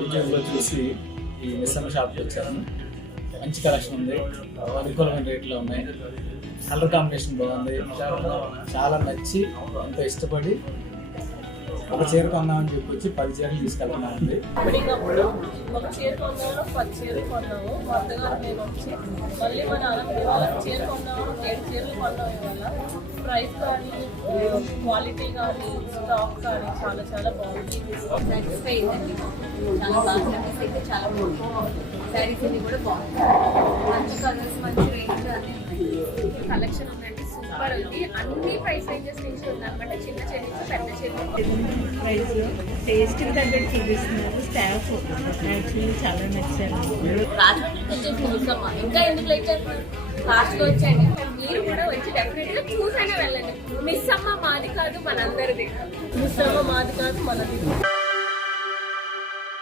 యూట్యూబ్లో చూసి ఈ మిస్సమ్మ షాప్కి వచ్చాను. మంచి కలెక్షన్ ఉంది, అనుకూలమైన రేట్లో ఉన్నాయి, కలర్ కాంబినేషన్ బాగుంది, చాలా నచ్చి ఎంతో ఇష్టపడి ఒక చీర కొన్నామని చెప్పి వచ్చి 10 చీరలు తీసుకెళ్తున్నాం అండి. అప్పుడు ఒక చీర కొన్నాము, 10 చీరలు కొన్నాము. మా అత్తగారు మేము వచ్చి మళ్ళీ మన చీర కొన్నాము, 7 చీరలు కొన్నాము. వల్ల ప్రైస్ కానీ క్వాలిటీ కానీ స్టాక్ కానీ చాలా చాలా బాగుంది. సాటిస్ఫై అయిందండి. చాలా బాగా సర్వీస్ అయితే చాలా బాగుంది. శారీస్ అన్ని కూడా బాగుంది. మంచి కలర్స్, మంచి రేంజ్ అన్ని కలెక్షన్ ఉందండి, సూపర్ ఉంది. అన్ని ప్రైస్ రేంజెస్ నుంచి ఉందన్నమాట. చిన్న చీర నుంచి పెద్ద చీర ప్రైస్ టేస్ట్కి తగ్గట్టు చూపిస్తున్నారు. స్టాఫ్ యాక్చువల్లీ చాలా నచ్చారు. రాజమండ్రికి వచ్చేసి మిస్సమ్మ ఇంకా ఎందుకు లేట్ చేస్తున్నారు? ఫాస్ట్గా వచ్చేయండి. మీరు కూడా వచ్చి డెఫినెట్గా చూసైనా వెళ్ళండి. మిస్సమ్మ మాది కాదు, మనందరిది. మిస్సమ్మ మాది కాదు మనది.